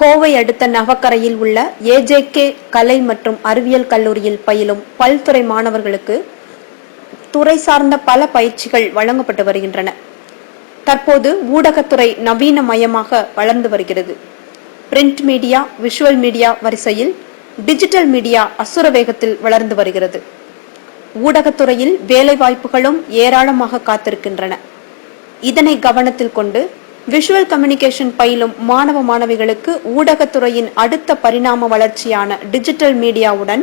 கோவை அடுத்த நவக்கரையில் உள்ள ஏஜேகே கலை மற்றும் அறிவியல் கல்லூரியில் பயிலும் பல்துறை மாணவர்களுக்கு துறை சார்ந்த பல பயிற்சிகள் வழங்கப்பட்டு வருகின்றன. தற்போது ஊடகத்துறை நவீனமயமாக வளர்ந்து வருகிறது. பிரிண்ட் மீடியா, விஷுவல் மீடியா வரிசையில் டிஜிட்டல் மீடியா அசுர வேகத்தில் வளர்ந்து வருகிறது. ஊடகத்துறையில் வேலை வாய்ப்புகளும் ஏராளமாக காத்திருக்கின்றன. இதனை கவனத்தில் கொண்டு விஷுவல் கம்யூனிகேஷன் பயிலும் மாணவ மாணவிகளுக்கு ஊடகத்துறையின் அடுத்த பரிணாம வளர்ச்சியான டிஜிட்டல் மீடியாவுடன்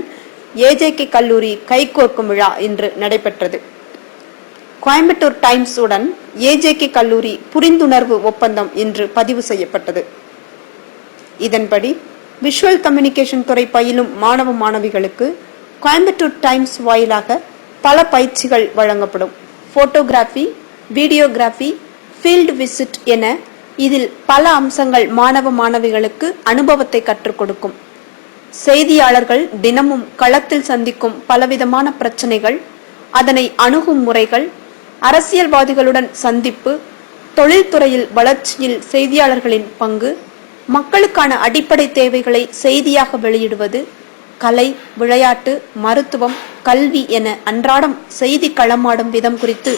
ஏஜேகே கல்லூரி கைகோர்க்கும் விழா இன்று நடைபெற்றது. கோயம்புத்தூர் டைம்ஸ் உடன் ஏஜேகே கல்லூரி புரிந்துணர்வு ஒப்பந்தம் இன்று பதிவு செய்யப்பட்டது. இதன்படி விஷுவல் கம்யூனிகேஷன் துறை பயிலும் மாணவ மாணவிகளுக்கு கோயம்புத்தூர் டைம்ஸ் வாயிலாக பல பயிற்சிகள் வழங்கப்படும். போட்டோகிராஃபி, வீடியோகிராஃபி, ஃபீல்டு விசிட் என இதில் பல அம்சங்கள் மாணவ மாணவிகளுக்கு அனுபவத்தை கற்றுக் கொடுக்கும். செய்தியாளர்கள் தினமும் களத்தில் சந்திக்கும் பலவிதமான பிரச்சனைகள், அதனை அணுகும் முறைகள், அரசியல்வாதிகளுடன் சந்திப்பு, தொழில்துறையில் வளர்ச்சியில் செய்தியாளர்களின் பங்கு, மக்களுக்கான அடிப்படை தேவைகளை செய்தியாக வெளியிடுவது, கலை, விளையாட்டு, மருத்துவம், கல்வி என அன்றாடம் செய்தி களமாடும் விதம் குறித்து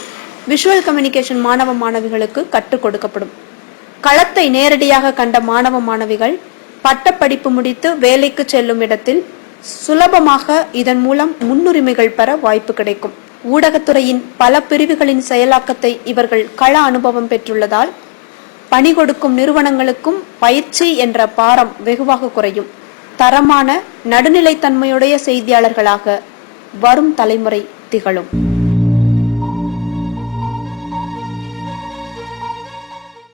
விஷுவல் கம்யூனிகேஷன் மாணவ மாணவிகளுக்கு கற்றுக் கொடுக்கப்படும். களத்தை நேரடியாக கண்ட மாணவ மாணவிகள் பட்டப்படிப்பு முடித்து வேலைக்கு செல்லும் இடத்தில் சுலபமாக இதன் மூலம் முன்னுரிமைகள் பெற வாய்ப்பு கிடைக்கும். ஊடகத்துறையின் பல பிரிவுகளின் செயலாக்கத்தை இவர்கள் கள அனுபவம் பெற்றுள்ளதால் பணி கொடுக்கும் நிறுவனங்களுக்கும் பயிற்சி என்ற பாரம் வெகுவாக குறையும். தரமான நடுநிலைத்தன்மையுடைய செய்தியாளர்களாக வரும் தலைமுறை திகழும்.